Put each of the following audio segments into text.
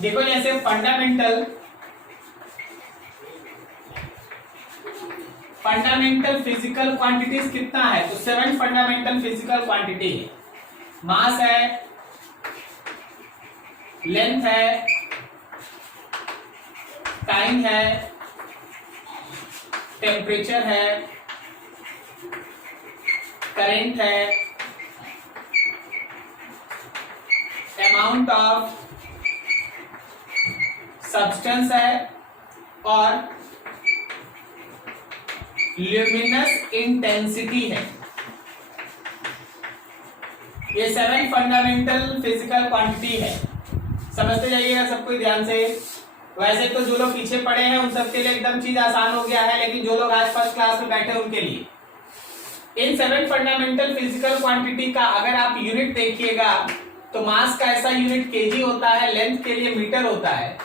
देखो जैसे fundamental physical quantities कितना है, तो 7 फंडामेंटल फिजिकल क्वांटिटी है। मास है, लेंथ है, टाइम है, टेम्परेचर है, करंट है, अमाउंट ऑफ सब्सटेंस है और ल्यूमिनस इंटेंसिटी है। ये 7 फंडामेंटल फिजिकल क्वांटिटी है। समझते जाइएगा सब कोई ध्यान से। वैसे तो जो लोग पीछे पड़े हैं उन सबके लिए एकदम चीज आसान हो गया है, लेकिन जो लोग आज फर्स्ट क्लास में बैठे हैं उनके लिए इन 7 फंडामेंटल फिजिकल क्वांटिटी का अगर आप यूनिट देखिएगा तो मास का ऐसा यूनिट केजी होता है, लेंथ के लिए मीटर होता है,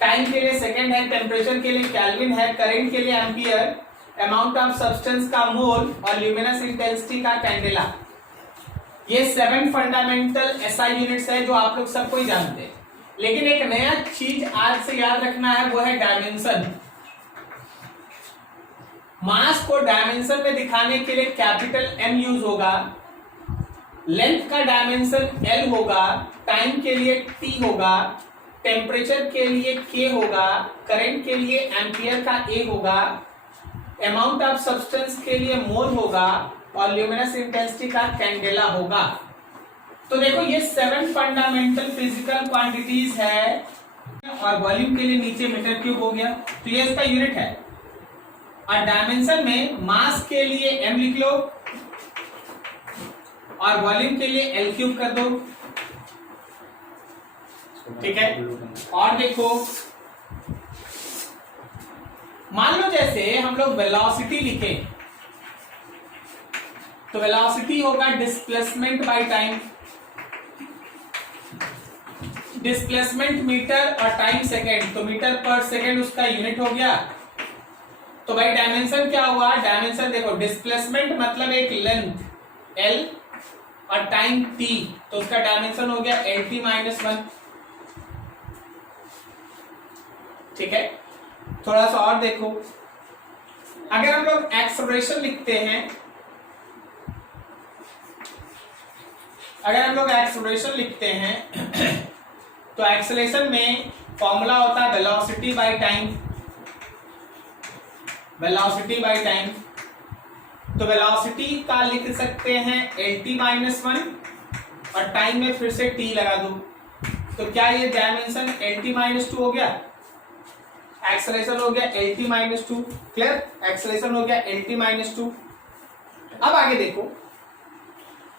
टाइम के लिए सेकंड है, टेम्परेचर के लिए केल्विन है, करंट के लिए एम्पियर, अमाउंट ऑफ सब्सटेंस का मोल और ल्यूमिनस इंटेंसिटी का कैंडेला। ये 7 फंडामेंटल एसआई यूनिट्स है जो आप लोग सबको ही जानते हैं। लेकिन एक नया चीज आज से याद रखना है, वो है डायमेंशन। मास को डायमेंशन में दिखाने के लिए कैपिटल एम यूज होगा, लेंथ का डायमेंशन एल होगा, टाइम के लिए टी होगा, टेम्परेचर के लिए के होगा, करंट के लिए एम्पियर का ए होगा, अमाउंट ऑफ सब्सटेंस के लिए मोल होगा और ल्यूमिनस इंटेंसिटी का कैंडेला होगा। तो देखो ये 7 फंडामेंटल फिजिकल क्वांटिटीज है और वॉल्यूम के लिए नीचे मीटर क्यूब हो गया, तो ये इसका यूनिट है। और डायमेंशन में मास के लिए एम लिख लो और वॉल्यूम के लिए एल क्यूब कर दो, ठीक है। और देखो मान लो जैसे हम लोग वेलोसिटी लिखे तो वेलोसिटी होगा displacement by time, displacement metre और टाइम सेकेंड, तो मीटर पर सेकेंड उसका यूनिट हो गया। तो भाई डायमेंशन क्या हुआ, डायमेंशन देखो डिस्प्लेसमेंट मतलब एक लेंथ एल और टाइम टी, तो उसका डायमेंशन हो गया एल टी माइनस 1, ठीक है। थोड़ा सा और देखो, अगर हम लोग एक्सेलरेशन लिखते हैं, अगर हम लोग एक्सेलरेशन लिखते हैं तो एक्सेलरेशन में फॉर्मूला होता है velocity by time, velocity by time. तो वेलोसिटी का लिख सकते हैं एल टी माइनस 1 और टाइम में फिर से टी लगा दो, तो क्या ये डायमेंशन एल टी माइनस 2 हो गया, एक्सेलरेशन हो गया L T minus 2, clear, acceleration हो गया एल टी माइनस 2। अब आगे देखो,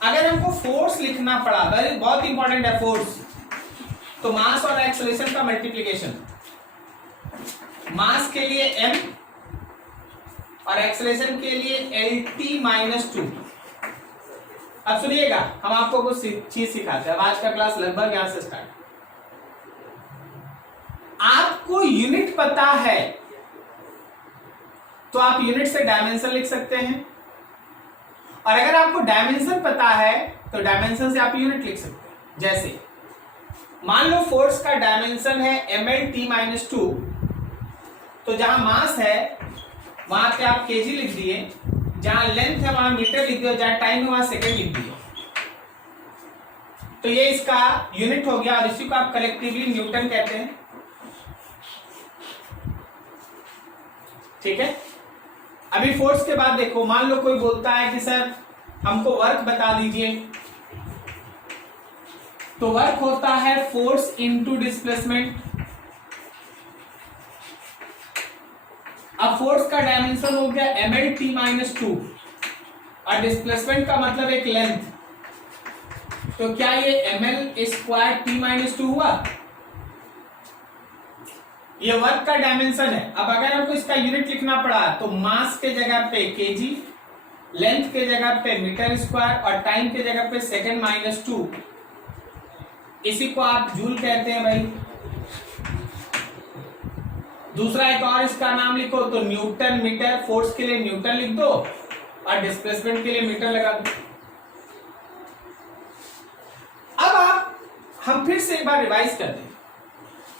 अगर हमको फोर्स लिखना पड़ा, बहुत इंपॉर्टेंट है फोर्स, तो मास और एक्सेलरेशन का मल्टीप्लीकेशन, मास के लिए m और एक्सेलरेशन के लिए एल टी माइनस 2। अब सुनिएगा, हम आपको कुछ चीज सिखाते हैं। आज का क्लास लगभग यहां से स्टार्ट। आपको यूनिट पता है तो आप यूनिट से डायमेंशन लिख सकते हैं, और अगर आपको डायमेंशन पता है तो डायमेंशन से आप यूनिट लिख सकते हैं। जैसे मान लो फोर्स का डायमेंशन है एम एल टी माइनस 2, तो जहां मास है वहां पे आप केजी लिख दिए, जहां लेंथ है वहां मीटर लिख दिए, जहां टाइम है वहां सेकेंड लिख दिए, तो ये इसका यूनिट हो गया और इसी को आप कलेक्टिवली न्यूटन कहते हैं, ठीक है। अभी फोर्स के बाद देखो, मान लो कोई बोलता है कि सर हमको वर्क बता दीजिए, तो वर्क होता है फोर्स इनटू डिस्प्लेसमेंट। अब फोर्स का डायमेंशन हो गया एम एल टी माइनस 2 और डिस्प्लेसमेंट का मतलब एक लेंथ, तो क्या ये M L square T minus 2 हुआ, ये वर्क का डायमेंशन है। अब अगर हमको इसका यूनिट लिखना पड़ा तो मास के जगह पे केजी, लेंथ के जगह पे मीटर स्क्वायर और टाइम के जगह पे सेकेंड माइनस 2, इसी को आप जूल कहते हैं भाई। दूसरा एक और इसका नाम लिखो तो न्यूटन मीटर, फोर्स के लिए न्यूटन लिख दो और डिस्प्लेसमेंट के लिए मीटर लगा दो। अब हम फिर से एक बार रिवाइज करते हैं।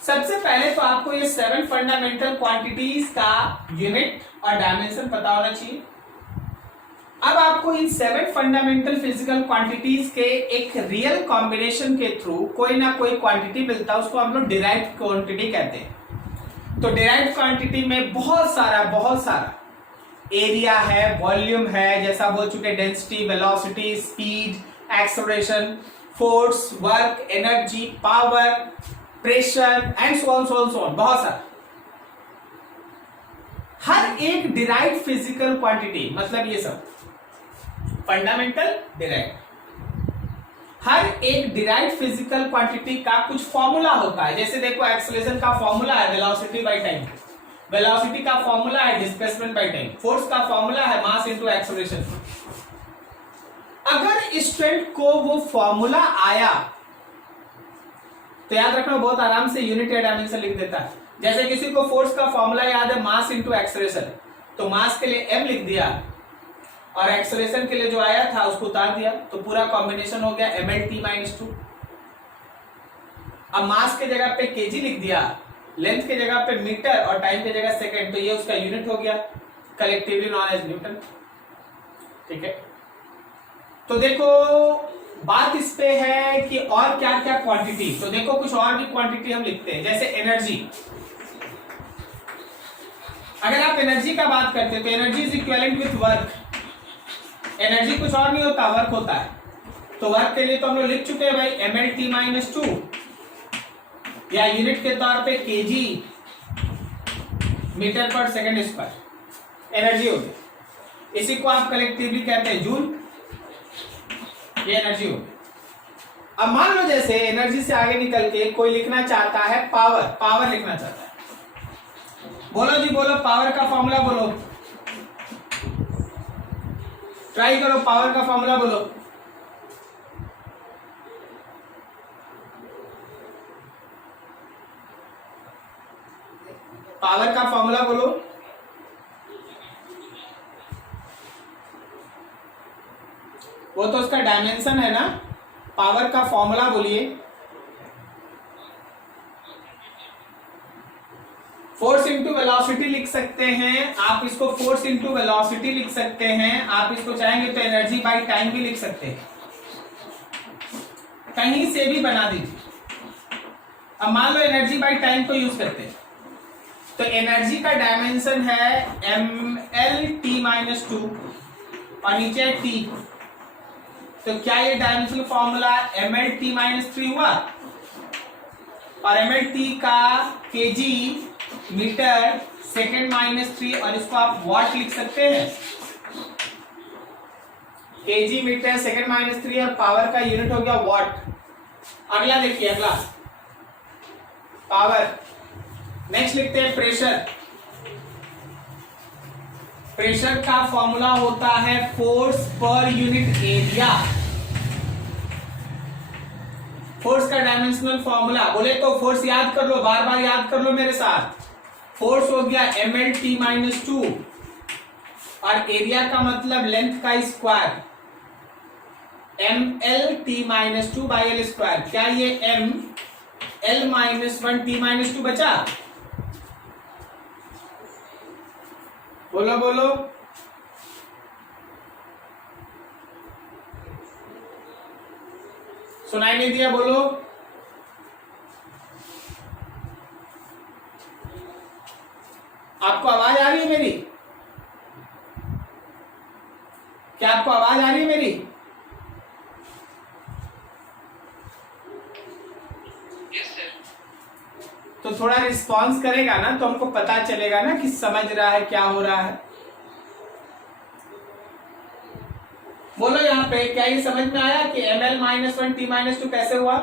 सबसे पहले तो आपको ये 7 फंडामेंटल क्वांटिटीज का यूनिट और डायमेंशन पता होना चाहिए। अब आपको इन 7 फंडामेंटल फिजिकल क्वांटिटीज के एक रियल कॉम्बिनेशन के थ्रू कोई ना कोई क्वांटिटी मिलता है, उसको हम लोग डिराइव्ड क्वांटिटी कहते हैं। तो डिराइव्ड क्वांटिटी में बहुत सारा एरिया है, वॉल्यूम है, जैसा बोल चुके, density, velocity, speed, acceleration, force, work, energy, power, pressure and so on, बहुत सारा। हर एक डिराइव्ड फिजिकल क्वांटिटी, मतलब ये सब फंडामेंटल, डिराइव्ड, हर एक डिराइव्ड फिजिकल क्वांटिटी का कुछ फॉर्मूला होता है। जैसे देखो, एक्सेलरेशन का फॉर्मूला है वेलोसिटी बाय टाइम, वेलोसिटी का फॉर्मूला है डिस्प्लेसमेंट बाय टाइम, फोर्स का फॉर्मूला है मास इनटू एक्सेलरेशन। अगर स्टूडेंट को वो फॉर्मूला आया तो याद रखना, बहुत आराम से यूनिट या डायमेंशन लिख देता है। जैसे किसी को फोर्स का फॉर्मूला याद है मास इनटू एक्सेलरेशन, तो मास के लिए m लिख दिया और एक्सेलरेशन के लिए जो आया था उसको उतार दिया, तो पूरा कॉम्बिनेशन हो गया mlt-2। अब मास के जगह पे kg लिख दिया, लेंथ के जगह पे मीटर और टाइम के जगह सेकंड, तो ये उसका यूनिट हो गया, कलेक्टिवली नॉन एज न्यूटन। ठीक है, तो देखो बात इस पे है कि और क्या क्या क्वांटिटी। तो देखो कुछ और भी क्वांटिटी हम लिखते हैं, जैसे एनर्जी। अगर आप एनर्जी का बात करते हैं तो energy is equivalent with work. Energy कुछ और नहीं होता, वर्क होता है। तो वर्क के लिए तो हम लोग लिख चुके हैं भाई mlt-2, या यूनिट के तौर पे kg metre per second square energy होगी। इसी को आप कलेक्टिवली कहते हैं जूल, ये एनर्जी होगी। अब मान लो जैसे एनर्जी से आगे निकल के कोई लिखना चाहता है पावर, पावर लिखना चाहता है, बोलो जी बोलो, पावर का फॉर्मूला बोलो, ट्राई करो, पावर का फॉर्मूला बोलो। पावर का फॉर्मूला बोलो। वो तो उसका डायमेंशन है ना, पावर का फॉर्मूला बोलिए। फोर्स इंटू वेलोसिटी लिख सकते हैं आप, इसको फोर्स इंटू वेलोसिटी लिख सकते हैं आप, इसको चाहेंगे तो एनर्जी बाय टाइम भी लिख सकते हैं, कहीं से भी बना दीजिए। अब मान लो एनर्जी बाय टाइम को यूज करते हैं, तो एनर्जी का डायमेंशन है mlt-2 और नीचे t, तो क्या ये डायमेंशनल फॉर्मूला mlt-3 हुआ, और mlt का kg मीटर सेकेंड -3, और इसको आप वाट लिख सकते हैं, kg मीटर सेकेंड -3, और पावर का यूनिट हो गया वाट। अगला देखिए, अगला पावर। नेक्स्ट लिखते हैं प्रेशर। प्रेशर का फॉर्मूला होता है force per unit area. Force का डायमेंशनल फॉर्मूला बोले तो फोर्स याद कर लो, बार बार याद कर लो मेरे साथ। फोर्स हो गया mlt-2 और एरिया का मतलब लेंथ का स्क्वायर, mlt-2/l²। क्या ये m l-1 t-2 बचा? बोलो बोलो, सुनाई नहीं दिया, बोलो। आपको आवाज आ रही है मेरी? क्या आपको आवाज आ रही है मेरी? तो थोड़ा रिस्पॉन्स करेगा ना, तो हमको पता चलेगा ना कि समझ रहा है क्या हो रहा है। बोलो यहाँ पे, क्या ये समझ में आया कि ml-1 t-2 कैसे हुआ?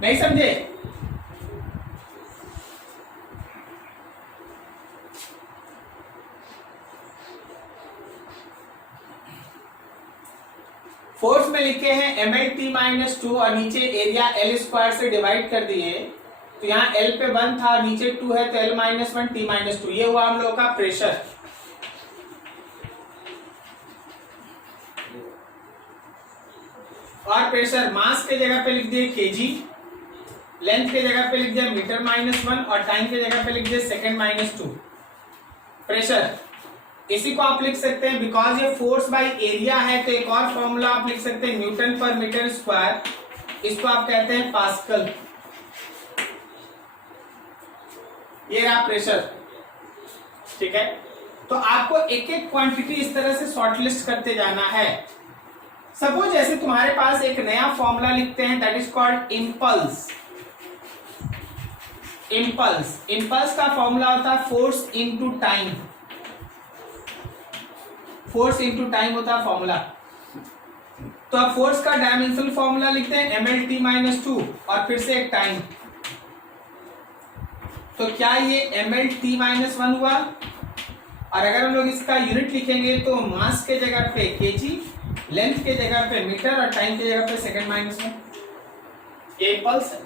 नहीं समझे? फोर्स में लिखे हैं mlt-2 और नीचे एरिया l² से डिवाइड कर दिए, तो यहाँ L पे 1 था, नीचे 2 है, तो l-1 t-2, ये हुआ हम लोगों का प्रेशर। और प्रेशर मास के जगह पे लिख दिए केजी, लेंथ के जगह पे लिख दिया मीटर -1 और टाइम के जगह पे लिख दिया सेकंड -2। प्रेशर इसी को आप लिख सकते हैं, बिकॉज ये फोर्स बाय एरिया है तो एक और फॉर्मूला आप लिख सकते हैं न्यूटन पर मीटर स्क्वायर, इसको आप कहते हैं पास्कल। ये रहा प्रेशर, ठीक है। तो आपको एक एक क्वांटिटी इस तरह से शॉर्टलिस्ट करते जाना है। सपोज जैसे तुम्हारे पास एक नया फॉर्मूला लिखते हैं, that is called impulse. Impulse का फॉर्मूला होता है force into time, force into time होता है फॉर्मूला। तो आप फोर्स का डायमेंशनल फॉर्मूला लिखते हैं mlt-2 और फिर से एक टाइम। तो क्या ये mlt-1 हुआ? और अगर हम लोग इसका यूनिट लिखेंगे तो मास के जगह पे केजी, लेंथ के जगह पे मीटर और टाइम के जगह पे सेकंड -1। ये इम्पल्स है।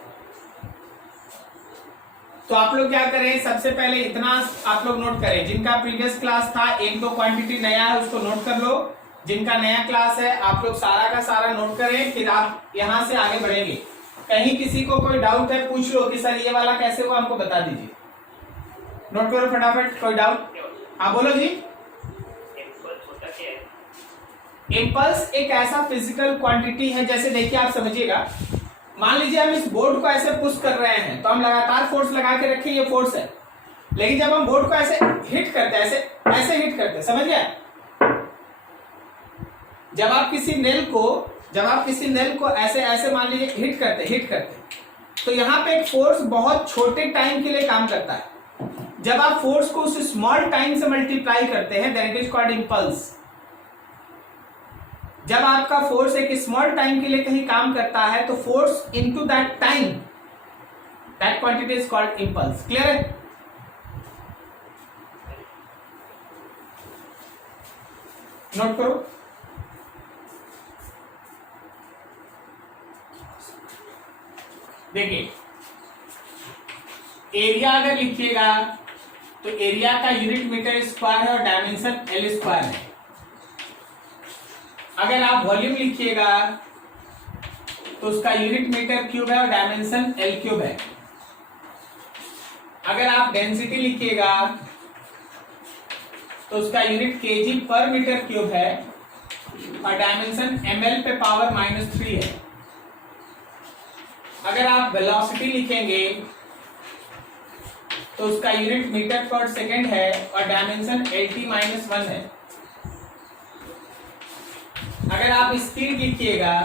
तो आप लोग क्या करें, सबसे पहले इतना आप लोग नोट करें, जिनका प्रीवियस क्लास था 1-2 क्वांटिटी नया है उसको नोट कर लो, जिनका नया क्लास है आप लोग सारा का सारा नोट करें, फिर आप यहां से आगे बढ़ेंगे। कहीं किसी को कोई डाउट है पूछ लो कि सर ये वाला कैसे हुआ, हमको बता दीजिए। नोट करो फटाफट, कोई डाउट? हाँ बोलो जी। इम्पल्स एक ऐसा फिजिकल क्वांटिटी है, जैसे देखिए आप समझिएगा, मान लीजिए हम इस बोर्ड को ऐसे पुश कर रहे हैं तो हम लगातार फोर्स लगा के रखें, ये फोर्स है। लेकिन जब हम बोर्ड को ऐसे हिट करते हैं, ऐसे हिट करते हैं, समझ गया? जब आप किसी नेल को ऐसे मान लीजिए हिट करते तो यहाँ पे एक फोर्स बहुत छोटे टाइम के लिए काम करता है। जब आप फोर्स को उस स्मॉल टाइम से मल्टीप्लाई करते हैं दैट इज कॉल्ड इम्पल्स। जब आपका फोर्स एक स्मॉल टाइम के लिए कहीं काम करता है तो force into that time, that quantity is called impulse. Clear है? नोट करो। देखिए एरिया अगर लिखिएगा तो एरिया का यूनिट मीटर स्क्वायर है और डायमेंशन एल स्क्वायर है। अगर आप वॉल्यूम लिखिएगा तो उसका यूनिट मीटर क्यूब है और डायमेंशन एल क्यूब है। अगर आप डेंसिटी लिखिएगा तो उसका यूनिट केजी पर मीटर क्यूब है और डायमेंशन ml पे पावर -3 है। अगर आप वेलोसिटी लिखेंगे तो उसका यूनिट मीटर पर सेकेंड है और डायमेंशन LT-1 है। अगर आप स्पीड लिखिएगा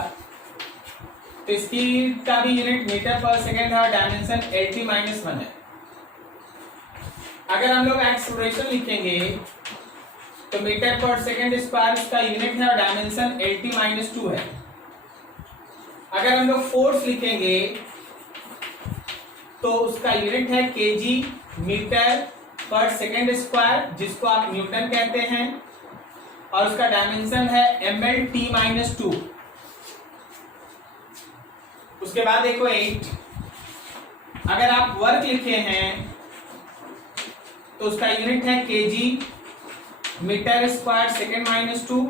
तो स्पीड का भी यूनिट मीटर पर सेकेंड है और डायमेंशन LT-1 है। अगर हम लोग एक्सेलरेशन लिखेंगे तो मीटर पर सेकेंड स्क्वायर का यूनिट है और डायमेंशन LT-2 है। अगर हम लोग फोर्स लिखेंगे तो उसका यूनिट है KG metre per second square, जिसको आप न्यूटन कहते हैं, और उसका डायमेंशन है ml-T-2। उसके बाद देखो 8। अगर आप वर्क लिखे हैं तो उसका यूनिट है केजी मीटर स्क्वायर सेकेंड -2,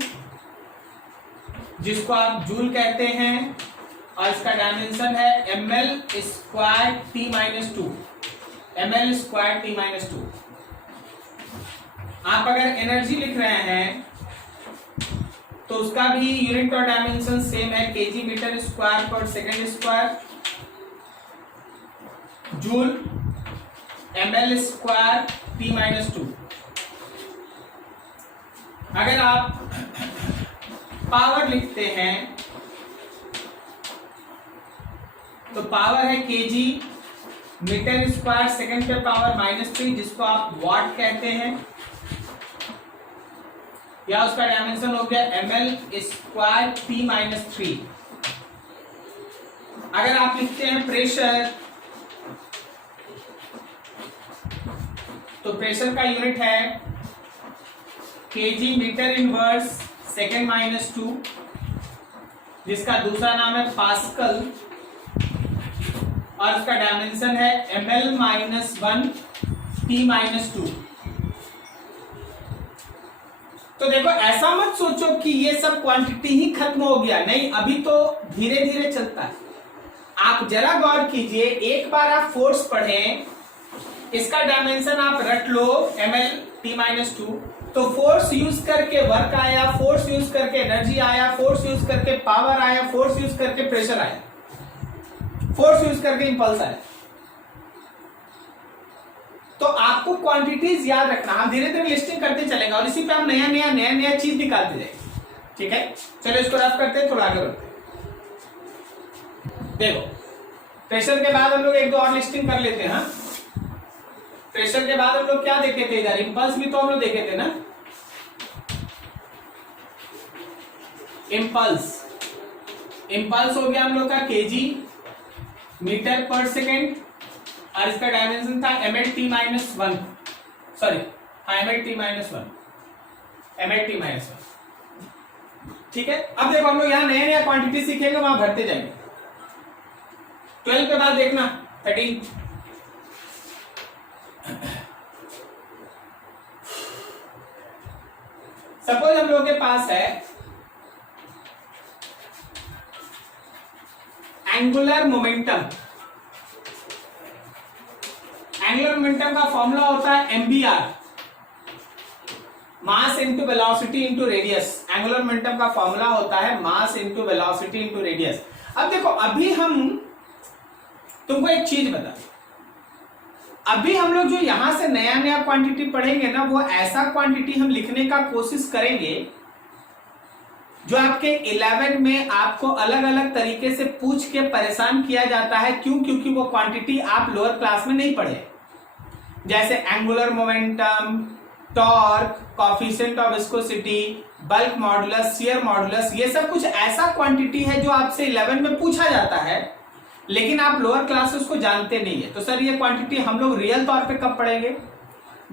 जिसको आप जूल कहते हैं, और इसका डायमेंशन है ml²T-2, ml²T-2। आप अगर एनर्जी लिख रहे हैं तो उसका भी यूनिट और डायमेंशन सेम है, केजी मीटर स्क्वायर पर सेकेंड स्क्वायर, जूल ml²T-2। अगर आप पावर लिखते हैं तो पावर है केजी मीटर स्क्वायर सेकेंड पे पावर -3, जिसको आप वॉट कहते हैं, या उसका डायमेंशन हो गया ml²T-3। अगर आप लिखते हैं प्रेशर तो प्रेशर का यूनिट है केजी मीटर इनवर्स सेकेंड -2, जिसका दूसरा नाम है पास्कल, और उसका डायमेंशन है ml-1 T-2। तो देखो ऐसा मत सोचो कि ये सब क्वांटिटी ही खत्म हो गया, नहीं, अभी तो धीरे धीरे चलता है। आप जरा गौर कीजिए, एक बार आप फोर्स पढ़ें, इसका डायमेंशन आप रट लो ml(T-2), तो फोर्स यूज करके वर्क आया, फोर्स यूज करके एनर्जी आया, फोर्स यूज करके पावर आया, फोर्स यूज करके प्रेशर आया, फोर्स यूज करके इंपल्स आया। तो आपको क्वांटिटीज याद रखना, हम धीरे धीरे लिस्टिंग करते चलेंगे और इसी पे हम नया नया चीज निकालते जाएंगे। ठीक है, चलो इसको रफ करते हैं, थोड़ा आगे बढ़ते हैं। देखो प्रेशर के बाद हम लोग एक दो और लिस्टिंग कर लेते हैं। हाँ, प्रेशर के बाद हम लोग क्या देखे थे इधर, इंपल्स भी तो हम लोग देखे थे ना। इंपल्स हो गया हम लोग का केजी मीटर पर सेकेंड और इसका डायमेंशन था ml(T-1), सॉरी हाँ ml(T-1). ठीक है, अब देखो हम लोग यहाँ नया क्वांटिटी सीखेंगे, वहां भरते जाएंगे। 12 के बाद देखना 13। सपोज हम लोगों के पास है एंगुलर मोमेंटम। एंगुलर मोमेंटम का फॉर्मूला होता है MBR, mass into velocity into radius. Angular momentum का फॉर्मूला होता है mass into velocity into radius. अब देखो, अभी हम तुमको एक चीज बता, अभी हम लोग जो यहां से नया क्वांटिटी पढ़ेंगे ना, वो ऐसा क्वांटिटी हम लिखने का कोशिश करेंगे जो आपके 11 में आपको अलग अलग तरीके से पूछ के परेशान किया जाता है। क्यों? क्योंकि वो क्वांटिटी आप लोअर क्लास में नहीं पढ़े, जैसे angular momentum, torque, coefficient of viscosity, bulk modulus, shear modulus. ये सब कुछ ऐसा क्वांटिटी है जो आपसे 11 में पूछा जाता है, लेकिन आप लोअर क्लास से उसको जानते नहीं है। तो सर ये क्वांटिटी हम लोग रियल तौर पे कब पढ़ेंगे?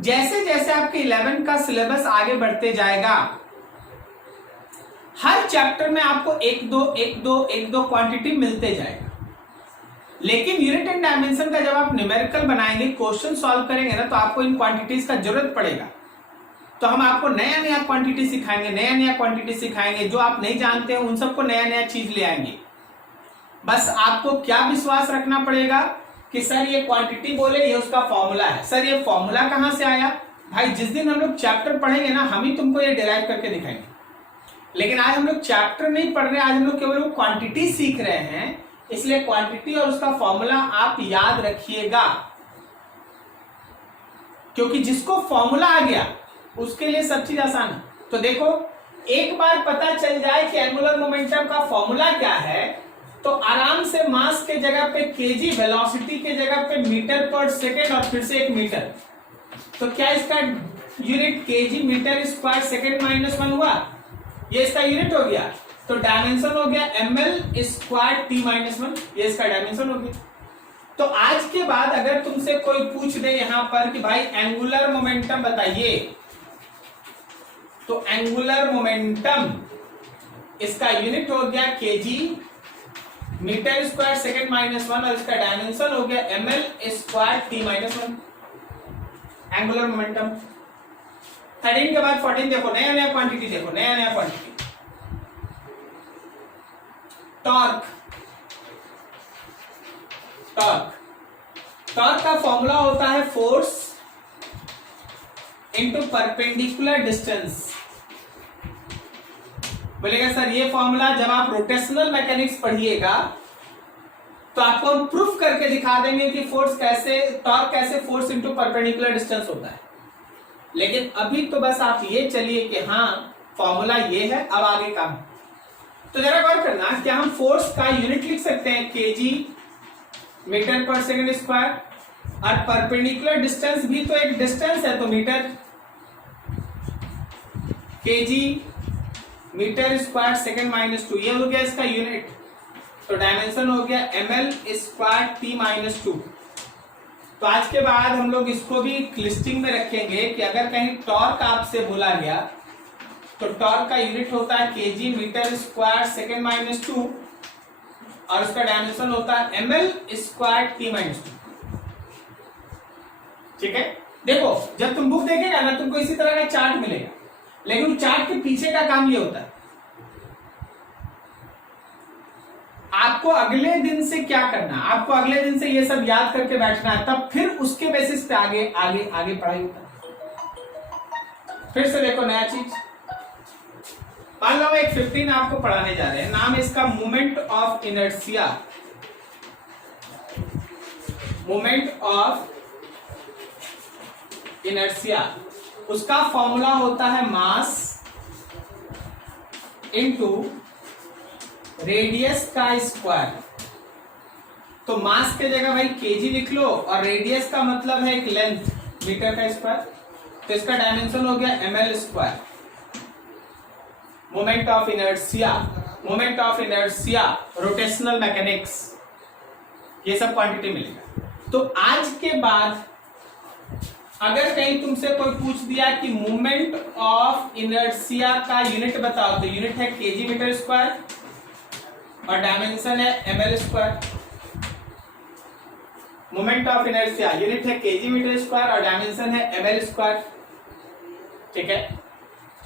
जैसे जैसे आपके 11 का सिलेबस आगे बढ़ते जाएगा, हर चैप्टर में आपको एक दो क्वांटिटी मिलते जाएगा। लेकिन यूनिट एंड डायमेंशन का जब आप न्यूमेरिकल बनाएंगे, क्वेश्चन सॉल्व करेंगे ना, तो आपको इन क्वांटिटीज का जरूरत पड़ेगा। तो हम आपको नया क्वांटिटी सिखाएंगे, नया क्वांटिटी सिखाएंगे, जो आप नहीं जानते हैं उन सबको नया चीज ले आएंगे। बस आपको क्या विश्वास रखना पड़ेगा कि सर ये क्वांटिटी बोले, ये उसका फॉर्मूला है। सर ये फॉर्मूला कहां से आया? भाई जिस दिन हम लोग चैप्टर पढ़ेंगे ना, हम ही तुमको ये डिराइव करके दिखाएंगे। लेकिन आज हम लोग चैप्टर नहीं पढ़ रहे, आज हम लोग केवल वो क्वांटिटी सीख रहे हैं, इसलिए क्वांटिटी और उसका फॉर्मूला आप याद रखिएगा। क्योंकि जिसको फॉर्मूला आ गया उसके लिए सब चीज आसान है। तो देखो, एक बार पता चल जाए कि एंगुलर मोमेंटम का फॉर्मूला क्या है, तो आराम से मास के जगह पे केजी, वेलोसिटी के जगह पे मीटर पर सेकेंड और फिर से एक मीटर। तो क्या इसका unit KG metre square second -1 हुआ? ये इसका यूनिट हो गया। तो डायमेंशन हो गया ml स्क्वायर T-1, ये इसका डायमेंशन हो गया। तो आज के बाद अगर तुमसे कोई पूछ दे यहां पर कि भाई एंगुलर मोमेंटम बताइए, तो एंगुलर मोमेंटम इसका यूनिट हो गया केजी मीटर स्क्वायर सेकेंड -1 और इसका डायमेंशन हो गया ml square T-1, angular momentum. 13 के बाद 14 देखो, नया क्वांटिटी देखो, नया क्वांटिटी। टॉर्क का फॉर्मूला होता है फोर्स इंटू परपेंडिकुलर डिस्टेंस। बोलेगा सर ये फॉर्मूला जब आप रोटेशनल मैकेनिक्स पढ़िएगा तो आपको हम प्रूफ करके दिखा देंगे कि टॉर्क कैसे फोर्स इंटू परपेंडिकुलर डिस्टेंस होता है। लेकिन अभी तो बस आप ये चलिए कि हाँ फॉर्मूला ये है, अब आगे काम। तो जरा गौर करना, क्या हम फोर्स का यूनिट लिख सकते हैं KG metre per second square, और परपेंडिकुलर डिस्टेंस भी तो एक डिस्टेंस है, तो metre, KG metre square second -2, ये हो गया इसका यूनिट। तो डायमेंशन हो गया ml स्क्वायर T-2। तो आज के बाद हम लोग इसको भी लिस्टिंग में रखेंगे कि अगर कहीं टॉर्क आपसे बोला गया तो टॉर्क का यूनिट होता है केजी मीटर स्क्वायर सेकेंड -2 और उसका डायमेंशन होता है ml स्क्वायर T-2। ठीक है, देखो जब तुम बुक देखेगा ना, तुमको इसी तरह का चार्ट मिलेगा। लेकिन चार्ट के पीछे का काम ये होता है, आपको अगले दिन से क्या करना है, आपको अगले दिन से ये सब याद करके बैठना है, तब फिर उसके बेसिस पे आगे आगे आगे पढ़ाई होता है। फिर से देखो नया चीज, मान लो एक 15 आपको पढ़ाने जा रहे हैं, नाम है इसका moment of inertia. Moment of inertia, उसका फॉर्मूला होता है मास इनटू रेडियस का स्क्वायर। तो मास के जगह भाई केजी लिख लो, और रेडियस का मतलब है एक लेंथ, मीटर का स्क्वायर, तो इसका डायमेंशन हो गया ml square. Moment of inertia, moment of inertia, rotational mechanics, ये सब क्वांटिटी मिलेगा। तो आज के बाद अगर कहीं तुमसे कोई पूछ दिया कि मोमेंट ऑफ इनर्शिया का यूनिट बताओ, तो यूनिट है केजी मीटर स्क्वायर और डायमेंशन है ml square. Moment of inertia unit है केजी मीटर स्क्वायर और डायमेंशन है ml स्क्वायर। ठीक है,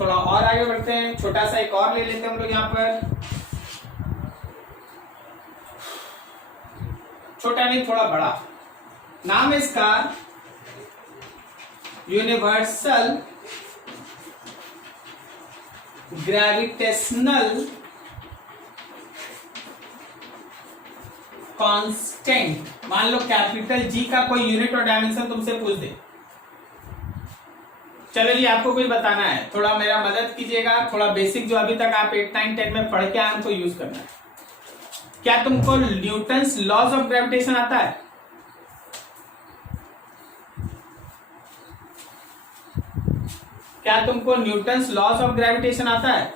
थोड़ा और आगे बढ़ते हैं, छोटा सा एक और ले लेते हैं हम लोग यहां पर, छोटा नहीं थोड़ा बड़ा, नाम है इसका यूनिवर्सल ग्रेविटेशनल कांस्टेंट। मान लो कैपिटल जी का कोई यूनिट और डायमेंशन तुमसे पूछ दे, चलो जी आपको कुछ बताना है, थोड़ा मेरा मदद कीजिएगा, थोड़ा बेसिक जो अभी तक आप 8, 9, 10 में पढ़ के आए उनको यूज करना है। क्या तुमको न्यूटन्स लॉज ऑफ ग्रेविटेशन आता है? क्या तुमको न्यूटन्स लॉज ऑफ ग्रेविटेशन आता है?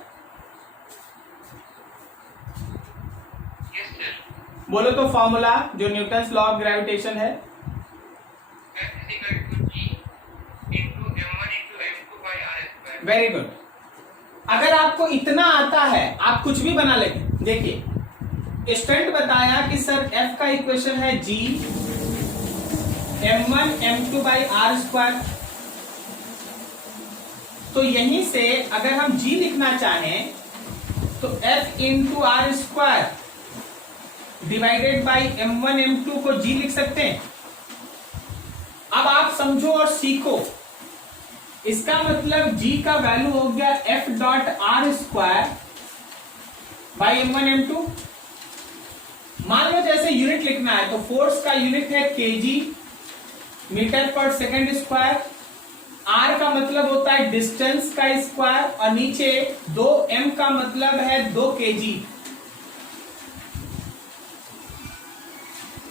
बोलो तो फॉर्मूला जो न्यूटन्स लॉ ऑफ ग्रेविटेशन है। Very good. अगर आपको इतना आता है आप कुछ भी बना लेंगे। देखिए स्टूडेंट बताया कि सर एफ का इक्वेशन है जी m1 m2 by are square. तो यहीं से अगर हम g लिखना चाहें तो f into R square divided by m1 m2 को g लिख सकते हैं। अब आप समझो और सीखो, इसका मतलब g का वैल्यू हो गया f dot are square by m1 m2। मान लो जैसे यूनिट लिखना है तो फोर्स का यूनिट है kg metre per second square, r का मतलब होता है डिस्टेंस का स्क्वायर और नीचे 2m का मतलब है 2 kg।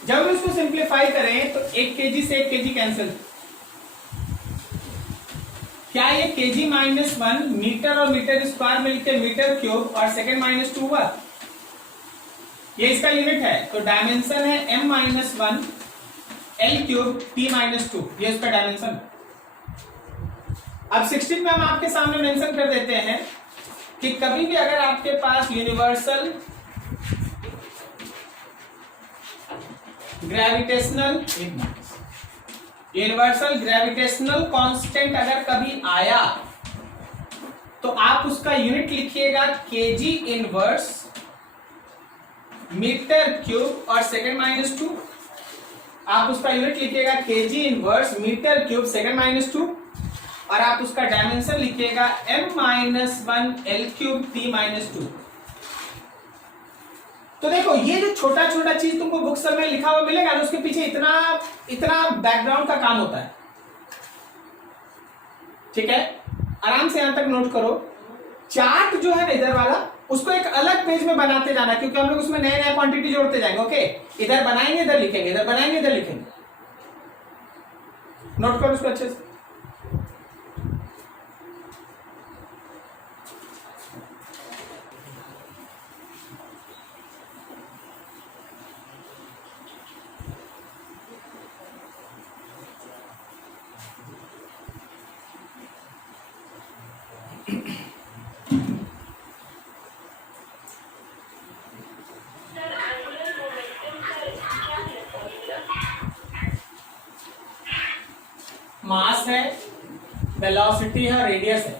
जब हम इसको सिंप्लीफाई करें तो 1 kg से 1 kg कैंसिल, क्या ये kg -1 मीटर और मीटर स्क्वायर मिलके मीटर क्यूब और सेकंड -2 हुआ, ये इसका यूनिट है। तो डायमेंशन है m-1 l क्यूब t-2, ये इसका डायमेंशन। अब 16 में हम आपके सामने मेंशन कर देते हैं कि कभी भी अगर आपके पास यूनिवर्सल ग्रेविटेशनल कांस्टेंट अगर कभी आया तो आप उसका यूनिट लिखिएगा केजी इनवर्स मीटर क्यूब और सेकंड -2। आप उसका यूनिट लिखिएगा KG inverse metre cube second -2 और आप उसका डायमेंशन लिखिएगा m-1 l क्यूब t-2। तो देखो ये जो छोटा छोटा चीज तुमको बुक सब में लिखा हुआ मिलेगा ना, उसके पीछे इतना बैकग्राउंड का काम होता है। ठीक है, आराम से यहां तक नोट करो। चार्ट जो है ना इधर वाला, उसको एक अलग पेज में बनाते जाना, क्योंकि हम लोग उसमें नए नए क्वांटिटी जोड़ते जाएंगे। ओके, इधर बनाएंगे इधर लिखेंगे, इधर बनाएंगे इधर लिखेंगे। नोट करो उसको अच्छे से। मास है, वेलोसिटी है, रेडियस है।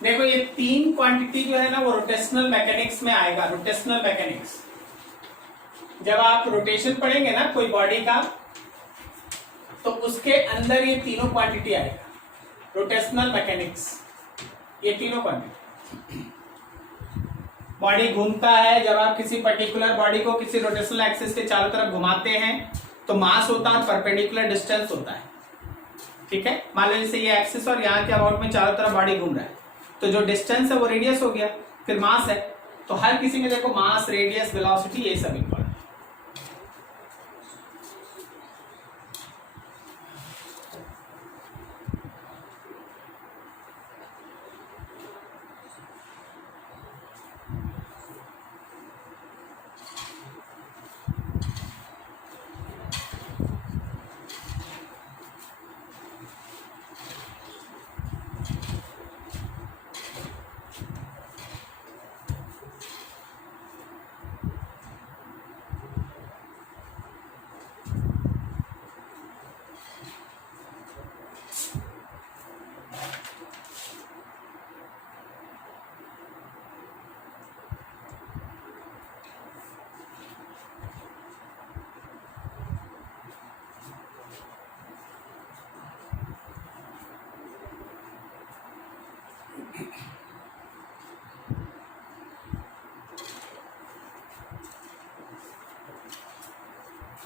देखो ये तीन क्वांटिटी जो है ना वो रोटेशनल मैकेनिक्स में आएगा। रोटेशनल मैकेनिक्स, जब आप रोटेशन पढ़ेंगे ना कोई बॉडी का, तो उसके अंदर ये तीनों क्वांटिटी आएगा। रोटेशनल मैकेनिक्स, ये तीनों क्वांटिटी। बॉडी घूमता है, जब आप किसी पर्टिकुलर बॉडी को किसी रोटेशनल एक्सिस के चारों तरफ घुमाते हैं तो मास होता है, परपेंडिकुलर डिस्टेंस होता है। ठीक है, मान लो जैसे ये एक्सिस और यहाँ के अबाउट में चारों तरफ बॉडी घूम रहा है, तो जो डिस्टेंस है वो रेडियस हो गया, फिर मास है। तो हर किसी में देखो मास, रेडियस, वेलोसिटी, ये सब इक्वल है।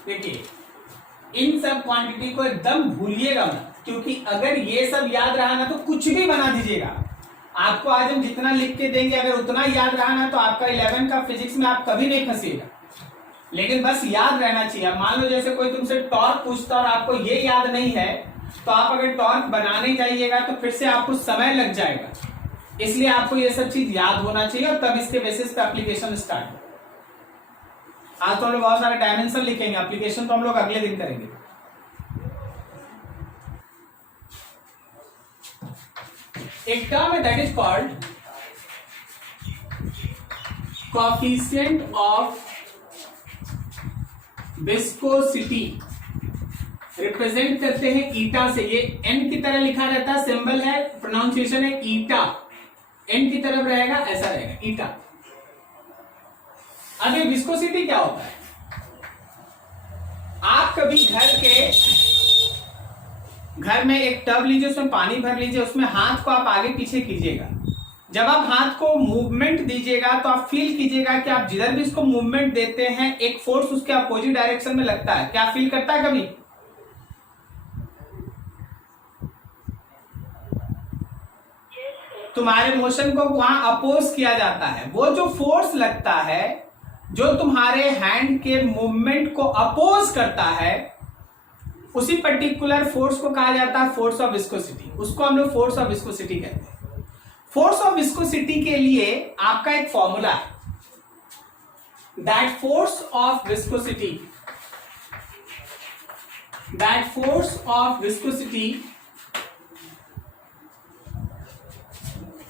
देखिए इन सब क्वांटिटी को एकदम भूलिएगा मत, क्योंकि अगर ये सब याद रहा ना तो कुछ भी बना दीजिएगा। आपको आज हम जितना लिख के देंगे अगर उतना याद रहा ना तो आपका 11 का फिजिक्स में आप कभी नहीं फंसिएगा। लेकिन बस याद रहना चाहिए। मान लो जैसे कोई तुमसे टॉर्क पूछता और आपको ये याद नहीं है, तो आप अगर टॉर्क बनाने जाइएगा तो फिर से आपको समय लग जाएगा। इसलिए आपको ये सब चीज याद होना चाहिए और तब इसके बेसिस पे एप्लीकेशन स्टार्ट हो। आज तो हम लोग बहुत सारे डायमेंशन लिखेंगे, एप्लीकेशन तो हम लोग अगले दिन करेंगे। एक टर्म है that is called coefficient of viscosity. Represent करते हैं ईटा से। ये एन की तरह लिखा रहता है, सिंबल है, प्रोनाउंसिएशन है ईटा। एन की तरफ रहेगा, ऐसा रहेगा ईटा। अब ये विस्कोसिटी क्या होता है? आप कभी घर में एक टब लीजिए, उसमें पानी भर लीजिए, उसमें हाथ को आप आगे पीछे कीजिएगा। जब आप हाथ को मूवमेंट दीजिएगा तो आप फील कीजिएगा कि आप जिधर भी इसको मूवमेंट देते हैं एक फोर्स उसके अपोजिट डायरेक्शन में लगता है। क्या फील करता है कभी? तुम्हारे मोशन को वहां अपोज किया जाता है। वो जो फोर्स लगता है जो तुम्हारे हैंड के मूवमेंट को अपोज करता है, उसी पर्टिकुलर फोर्स को कहा जाता है फोर्स ऑफ विस्कोसिटी। उसको हम लोग फोर्स ऑफ विस्कोसिटी कहते हैं। फोर्स ऑफ विस्कोसिटी के लिए आपका एक फॉर्मूला है, that force of viscosity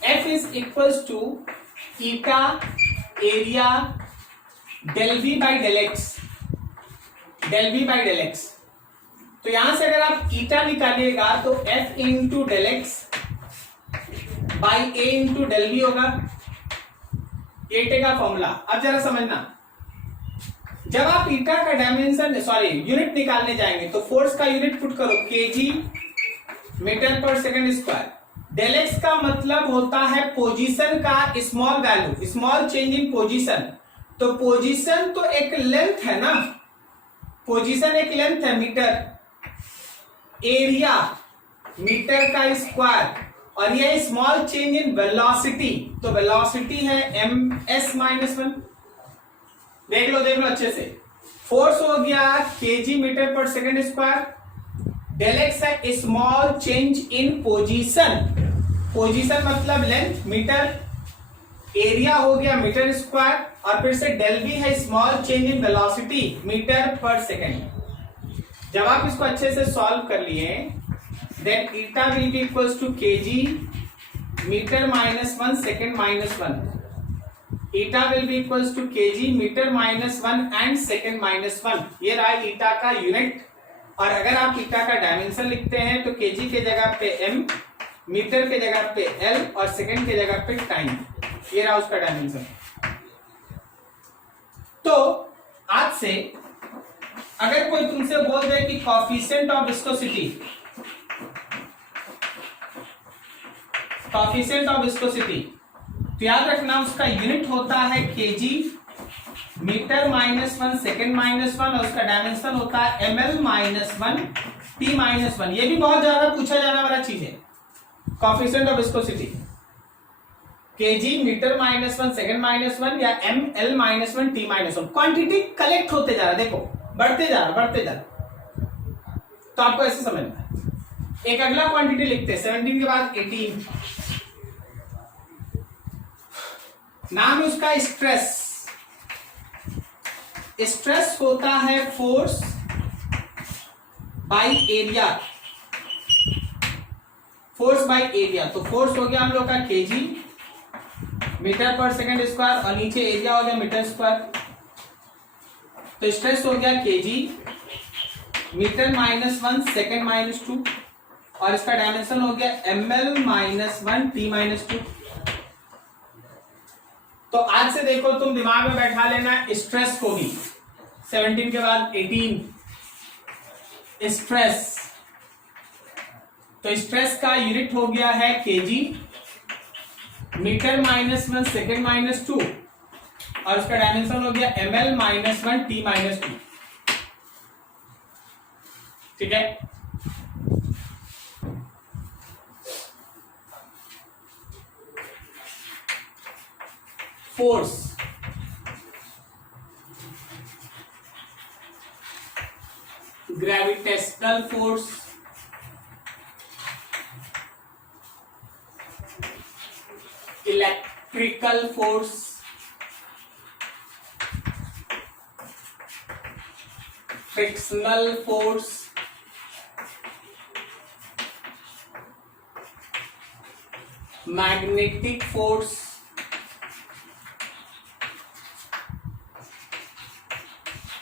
F is equals to eta area del V by del X। तो यहां से अगर आप ईटा निकालिएगा तो F into del X by A into del V होगा। एटे का फॉर्मूला। अब जरा समझना, जब आप ईटा का डायमेंशन यूनिट निकालने जाएंगे तो फोर्स का यूनिट पुट करो KG metre per second square. Del x का मतलब होता है पोजीशन का स्मॉल वैल्यू, स्मॉल चेंज इन पोजीशन। तो पोजीशन तो एक लेंथ है ना, पोजीशन एक लेंथ है मीटर। एरिया मीटर का स्क्वायर, और ये स्मॉल चेंज इन वेलोसिटी, तो वेलोसिटी है ms-1। देख लो अच्छे से। फोर्स हो गया KG metre per second square. Del x है स्मॉल चेंज इन पोजीशन, पोजीशन मतलब लेंथ मीटर। एरिया हो गया मीटर स्क्वायर, और फिर से डेल वी है small change in velocity metre per second. जब आप इसको अच्छे से सॉल्व कर लिए, then eta will be equals to KG metre -1 second -1। Eta will be equals to KG metre -1 and second -1। ये रहा ईटा का यूनिट। और अगर आप ईटा का डायमेंशन लिखते हैं तो केजी के जगह पे m मीटर के जगह पे एल और सेकंड के जगह पे टाइम। ये रहा उसका डायमेंशन। तो आज से अगर कोई तुमसे बोल दे कि coefficient of viscosity, coefficient of viscosity, तो याद रखना उसका यूनिट होता है केजी मीटर -1 सेकेंड -1 और उसका डायमेंशन होता है ml -1 t -1। ये भी बहुत ज्यादा पूछा जाने वाला चीज है, coefficient of viscosity KG metre -1 second -1 या ml -1 t -1। क्वांटिटी कलेक्ट होते जा रहा है, देखो बढ़ते जा रहा, तो आपको ऐसे समझना है। एक अगला क्वांटिटी लिखते हैं 17 के बाद 18, नाम है उसका स्ट्रेस। स्ट्रेस होता है force by area, force by area. तो फोर्स हो गया हम लोग का KG metre per second square और नीचे एरिया हो गया मीटर स्क्वायर। तो स्ट्रेस हो गया केजी मीटर -1 सेकेंड -2 और इसका डायमेंशन हो गया ml -1 t -2। तो आज से देखो तुम दिमाग में बैठा लेना स्ट्रेस को भी। 17 के बाद 18 स्ट्रेस, तो स्ट्रेस का यूनिट हो गया है केजी मीटर -1 सेकेंड -2 और उसका डायमेंशन हो गया ml -1 t -2। ठीक है, force, gravitational force, electrical force, frictional force, magnetic force,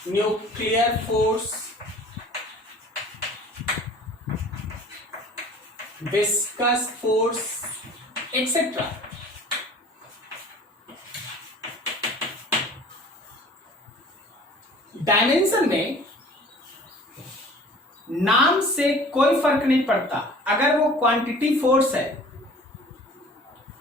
nuclear force, viscous force etcetera. Dimension में नाम से कोई फर्क नहीं पड़ता, अगर वो क्वांटिटी फोर्स है,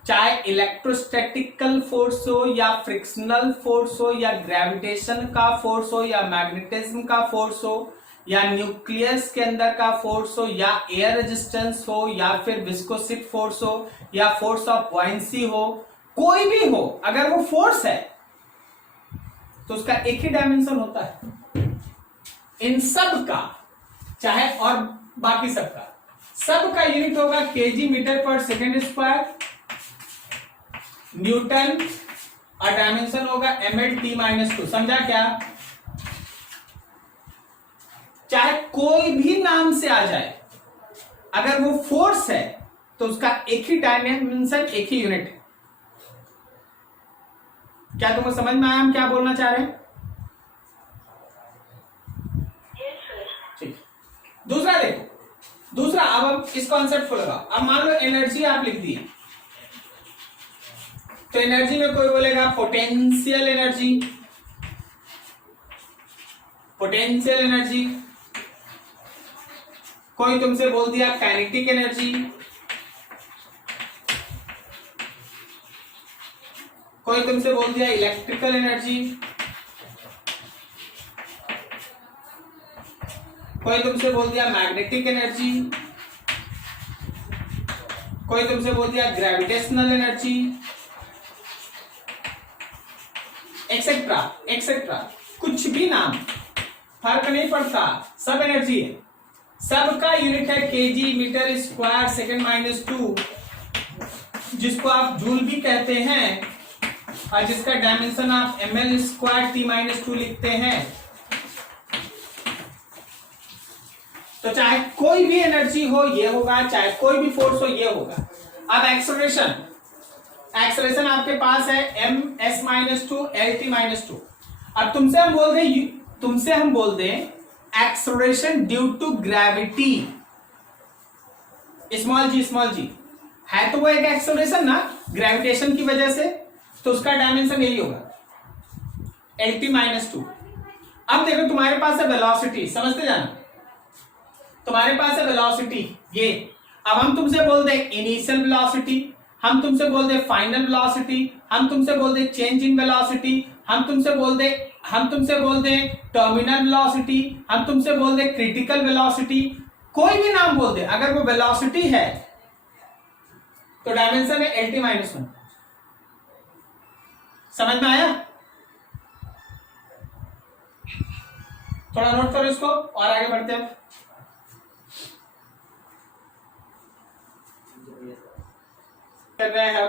चाहे इलेक्ट्रोस्टैटिकल फोर्स हो या फ्रिक्शनल फोर्स हो या ग्रेविटेशन का फोर्स हो या मैग्नेटिज्म का फोर्स हो या न्यूक्लियस के अंदर का फोर्स हो या एयर रेजिस्टेंस हो या फिर विस्कोसिक फोर्स हो या फोर्स ऑफ बॉयंसी हो, कोई भी हो, अगर वो फोर्स है तो उसका एक ही डायमेंशन होता है। इन सब का, चाहे और बाकी सबका यूनिट होगा KG metre per second square, Newton और डायमेंशन होगा ml t -2। समझा क्या? चाहे कोई भी नाम से आ जाए, अगर वो फोर्स है तो उसका एक ही डायमेंशन, एक ही यूनिट है। क्या तुमको समझ में आया हम क्या बोलना चाह रहे हैं? ठीक, दूसरा देखो, दूसरा अब हम इस कॉन्सेप्ट को लगाओ। अब मान लो एनर्जी आप लिख दिए, तो एनर्जी में कोई बोलेगा पोटेंशियल एनर्जी, पोटेंशियल एनर्जी, कोई तुमसे बोल दिया काइनेटिक एनर्जी, कोई तुमसे बोल दिया इलेक्ट्रिकल एनर्जी, कोई तुमसे बोल दिया मैग्नेटिक एनर्जी, कोई तुमसे बोल दिया ग्रेविटेशनल एनर्जी, एक्सेट्रा एक्सेट्रा। कुछ भी नाम, फर्क नहीं पड़ता, सब एनर्जी है, सबका यूनिट है केजी मीटर स्क्वायर सेकेंड -2, जिसको आप जूल भी कहते हैं और जिसका डायमेंशन आप ml स्क्वायर t -2 लिखते हैं। तो चाहे कोई भी एनर्जी हो ये होगा, चाहे कोई भी फोर्स हो ये होगा। अब एक्सेलरेशन, एक्सेलरेशन आपके पास है ms -2 lt -2। अब तुमसे हम बोल दें acceleration due to gravity, small g, है तो वो एक एक्सेलरेशन ना ग्रेविटेशन की वजह से, तो उसका डायमेंशन यही होगा LT-2। अब देखो तुम्हारे पास है वेलोसिटी, समझते जाना, तुम्हारे पास है वेलोसिटी ये। अब हम तुमसे बोल दे इनिशियल वेलोसिटी, हम तुमसे बोल दे फाइनल वेलोसिटी, हम तुमसे बोल दे चेंज इन वेलोसिटी, हम तुमसे बोल दे टर्मिनल वेलोसिटी, हम तुमसे बोल दे क्रिटिकल वेलोसिटी, कोई भी नाम बोल दे, अगर वो वेलोसिटी है तो डायमेंशन है LT-1। समझ में आया? थोड़ा नोट करो इसको और आगे बढ़ते हैं। कर रहे हैं हम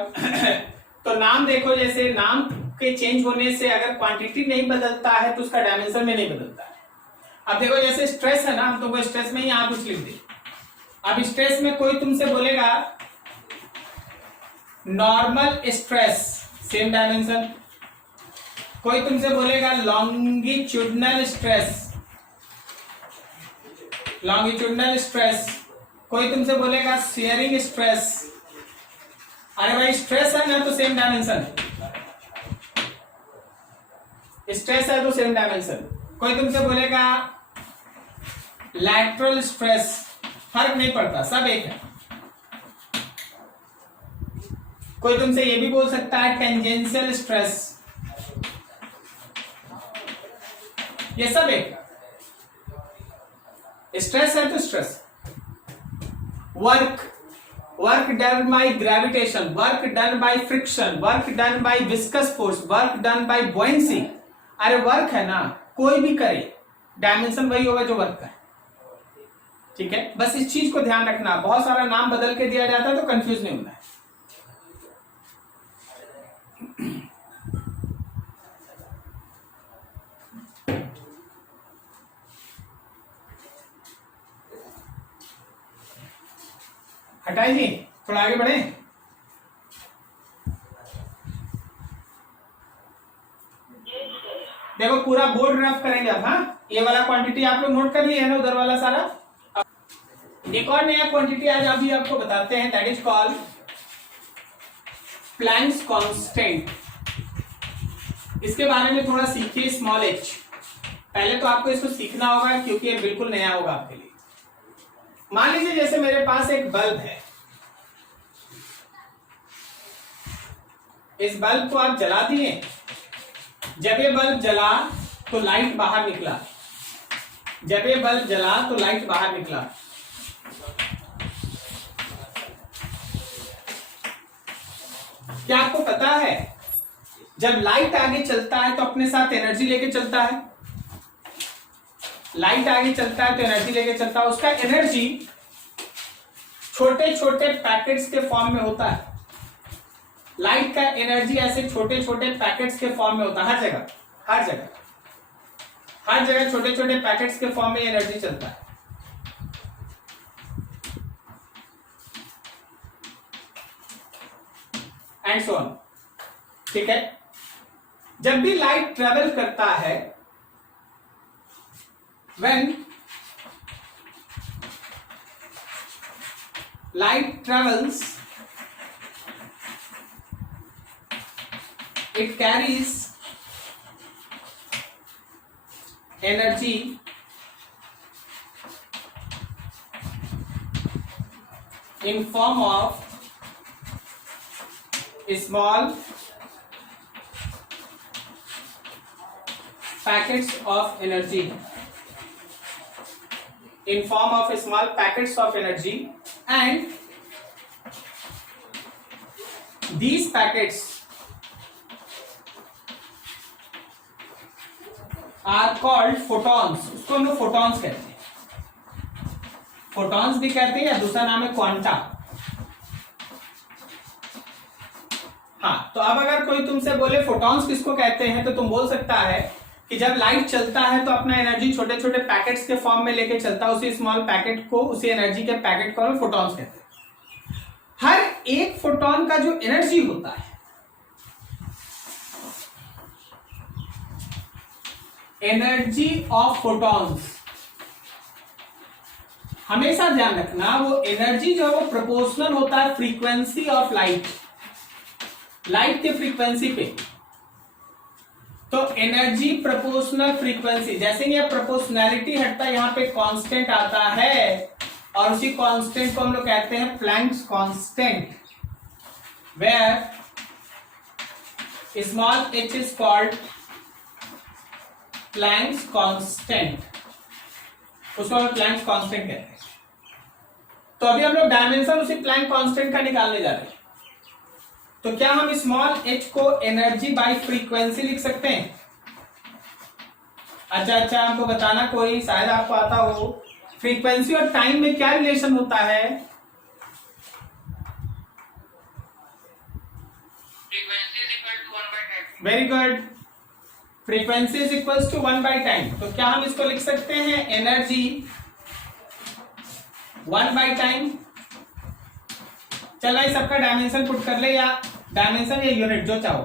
तो नाम देखो, जैसे नाम के चेंज होने से अगर क्वांटिटी नहीं बदलता है तो उसका डायमेंशन में नहीं बदलता है। अब देखो जैसे स्ट्रेस है ना, हम तुमको स्ट्रेस में यहां कुछ लिख दे। अब स्ट्रेस में कोई तुमसे बोलेगा नॉर्मल स्ट्रेस, सेम डायमेंशन। कोई तुमसे बोलेगा लॉन्गिट्यूडनल स्ट्रेस, लॉन्गिट्यूडनल स्ट्रेस। कोई तुमसे बोलेगा शियरिंग स्ट्रेस। अरे भाई स्ट्रेस है ना तो सेम डायमेंशन, स्ट्रेस है तो सेम डायमेंशन। कोई तुमसे बोलेगा लैटरल स्ट्रेस, फर्क नहीं पड़ता, सब एक है। कोई तुमसे ये भी बोल सकता है टेंजेंशियल स्ट्रेस, ये सब एक। स्ट्रेस है तो stress. Work, work done by gravitation, work done by friction, work done by viscous force, work done by buoyancy. अरे वर्क है ना, कोई भी करे डायमेंशन वही होगा जो वर्क का है। ठीक है, बस इस चीज को ध्यान रखना, बहुत सारा नाम बदल के दिया जाता है तो कंफ्यूज नहीं होना है। हटाई जी, थोड़ा आगे बढ़े। देखो पूरा बोर्ड रफ करेंगे अब। हाँ, ये वाला क्वांटिटी आप लोग नोट कर लिए है ना, उधर वाला सारा। एक और नया क्वांटिटी आज अभी आपको बताते हैं, that is called Planck's constant. इसके बारे में थोड़ा सीखिए, स्मॉल h। पहले तो आपको इसको सीखना होगा क्योंकि ये बिल्कुल नया होगा आपके लिए। मान लीजिए जैसे मेरे पास एक बल्ब है, इस बल्ब को आप जला दिए। जब ये बल्ब जला तो लाइट बाहर निकला, जब ये बल्ब जला तो लाइट बाहर निकला। क्या आपको पता है जब लाइट आगे चलता है तो अपने साथ एनर्जी लेके चलता है? लाइट आगे चलता है तो एनर्जी लेके चलता है। उसका एनर्जी छोटे छोटे पैकेट्स के फॉर्म में होता है। लाइट का एनर्जी ऐसे छोटे छोटे पैकेट्स के फॉर्म में होता है। हर जगह हर जगह हर जगह छोटे छोटे पैकेट्स के फॉर्म में एनर्जी चलता है। And so on. ठीक है, जब भी लाइट ट्रेवल करता है, when light travels, it carries energy in form of small packets of energy, in form of small packets of energy, and these packets are called photons। उसको हम लोग photons कहते हैं, photons भी कहते हैं, या दूसरा नाम है क्वांटा। हाँ, तो अब अगर कोई तुमसे बोले photons किसको कहते हैं, तो तुम बोल सकता है कि जब लाइट चलता है तो अपना एनर्जी छोटे छोटे पैकेट्स के फॉर्म में लेके चलता है। उसी स्मॉल पैकेट को, उसी एनर्जी के पैकेट को हम फोटॉन्स कहते हैं। हर एक फोटॉन का जो एनर्जी होता है, एनर्जी ऑफ फोटॉन्स, हमेशा ध्यान रखना वो एनर्जी जो है वो प्रोपोर्शनल होता है फ्रीक्वेंसी ऑफ लाइट, लाइट के फ्रीक्वेंसी पे। तो एनर्जी प्रोपोर्शनल फ्रीक्वेंसी, जैसे ये प्रोपोर्शनैलिटी हटता है, यहां पे कांस्टेंट आता है और उसी कांस्टेंट को हम लोग कहते हैं Planck's constant, where small h is called Planck's constant, उसको हम प्लैंक्स कांस्टेंट कहते हैं। तो अभी हम लोग डायमेंशन उसी प्लैंक कांस्टेंट का निकालने जा रहे हैं। तो क्या हम स्मॉल h को एनर्जी बाय फ्रीक्वेंसी लिख सकते हैं? अच्छा, हमको बताना कोई, शायद आपको आता हो, फ्रीक्वेंसी और टाइम में क्या रिलेशन होता है? Very good, frequency is equals to one by time. तो क्या हम इसको लिख सकते हैं एनर्जी 1/टाइम? चलो भाई सबका डायमेंशन पुट कर ले, या डायमेंशन या यूनिट जो चाहो।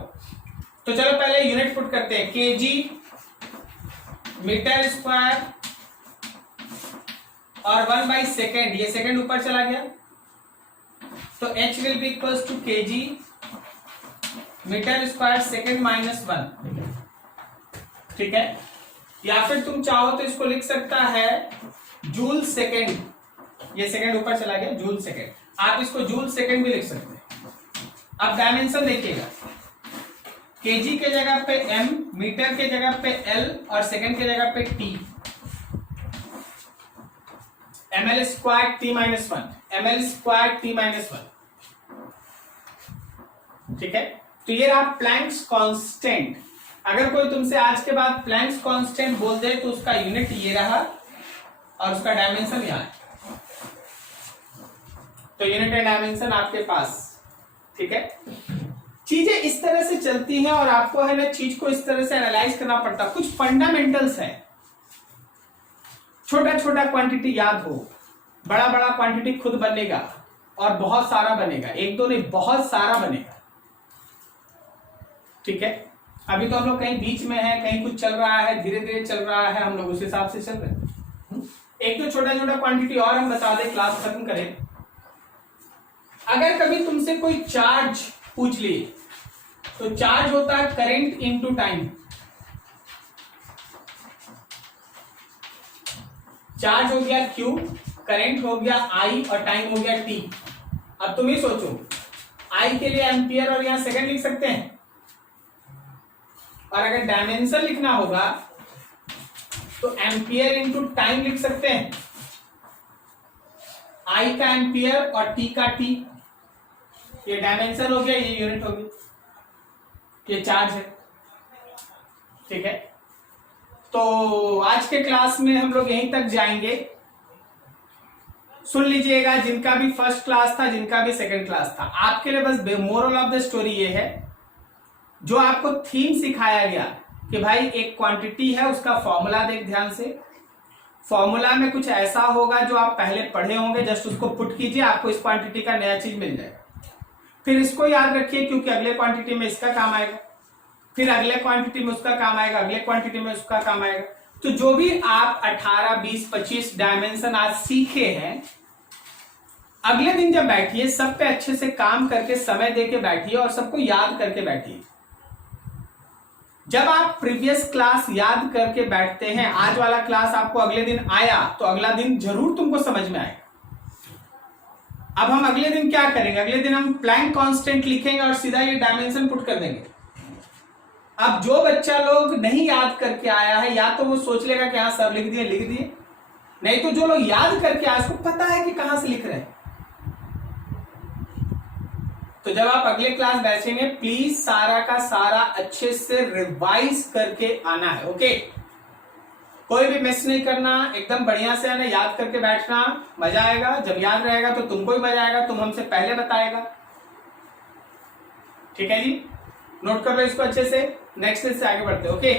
तो चलो पहले यूनिट पुट करते हैं, केजी मीटर स्क्वायर और 1/सेकेंड, ये सेकेंड ऊपर चला गया तो h will be equals to KG metre square second -1, ठीक है। या फिर तुम चाहो तो इसको लिख सकता है जूल सेकेंड, ये सेकेंड ऊपर चला गया, जूल सेकेंड, आप इसको जूल सेकेंड भी लिख सकते हैं। अब डायमेंशन देखिएगा, केजी के जगह पे m, मीटर के जगह पे l और सेकेंड के जगह पे t, ml square t -1, ml square t -1, ठीक है। तो ये रहा प्लैंक्स कांस्टेंट। अगर कोई तुमसे आज के बाद प्लैंक्स कांस्टेंट बोल दे तो उसका यूनिट ये रहा और उसका डायमेंशन यहाँ है। तो यूनिट एंड डायमेंशन आपके पास, ठीक है। चीजें इस तरह से चलती हैं और आपको है ना चीज को इस तरह से एनालाइज करना पड़ता है। कुछ फंडामेंटल्स है, छोटा छोटा क्वांटिटी याद हो, बड़ा बड़ा क्वांटिटी खुद बनेगा और बहुत सारा बनेगा, एक दो नहीं बहुत सारा बनेगा, ठीक है। अभी तो हम लोग कहीं बीच में है, कहीं कुछ चल रहा है, धीरे धीरे चल रहा है, हम लोग उस हिसाब से चल रहे हैं। एक दो छोटा छोटा क्वांटिटी और हम बता दें, क्लास खत्म करें। अगर कभी तुमसे कोई चार्ज पूछ लिए तो चार्ज होता है करंट इनटू टाइम। चार्ज हो गया Q, करंट हो गया I और टाइम हो गया T। अब तुम ही सोचो, I के लिए एम्पियर और यहां सेकंड लिख सकते हैं, और अगर डायमेंशन लिखना होगा तो एम्पियर इनटू टाइम लिख सकते हैं। I का एम्पियर और T का T, ये डायमेंशन हो गया, ये यूनिट होगी, ये चार्ज है, ठीक है। तो आज के क्लास में हम लोग यहीं तक जाएंगे। सुन लीजिएगा, जिनका भी फर्स्ट क्लास था, जिनका भी सेकंड क्लास था, आपके लिए बस मोरल ऑफ द स्टोरी ये है, जो आपको थीम सिखाया गया कि भाई एक क्वांटिटी है, उसका फॉर्मूला देख ध्यान से। फॉर्मूला में कुछ ऐसा होगा जो आप पहले पढ़े होंगे, जस्ट उसको पुट कीजिए, आपको इस क्वांटिटी का नया चीज मिल जाएगा। फिर इसको याद रखिए, क्योंकि अगले क्वांटिटी में इसका काम आएगा, फिर अगले क्वांटिटी में उसका काम आएगा, अगले क्वांटिटी में उसका काम आएगा। तो जो भी आप 18, 20, 25 डायमेंशन आज सीखे हैं, अगले दिन जब बैठिए सब पे अच्छे से काम करके, समय देके बैठिए और सबको याद करके बैठिए। जब आप प्रीवियस क्लास याद करके बैठते हैं, आज वाला क्लास आपको अगले दिन आया तो अगला दिन जरूर तुमको समझ में आएगा। अब हम अगले दिन क्या करेंगे? अगले दिन हम प्लैंक कांस्टेंट लिखेंगे और सीधा ये डायमेंशन पुट कर देंगे। अब जो बच्चा लोग नहीं याद करके आया है, या तो वो सोच लेगा कि हाँ सब लिख दिए, नहीं तो जो लोग याद करके आए उसको पता है कि कहां से लिख रहे हैं। तो जब आप अगले क्लास बैठेंगे, प्लीज सारा का सारा अच्छे से रिवाइज करके आना है, ओके। कोई भी मिस नहीं करना, एकदम बढ़िया से आना, याद करके बैठना, मजा आएगा। जब याद रहेगा तो तुमको भी मजा आएगा, तुम हमसे पहले बताएगा, ठीक है जी। नोट कर लो इसको अच्छे से, नेक्स्ट से आगे बढ़ते, ओके।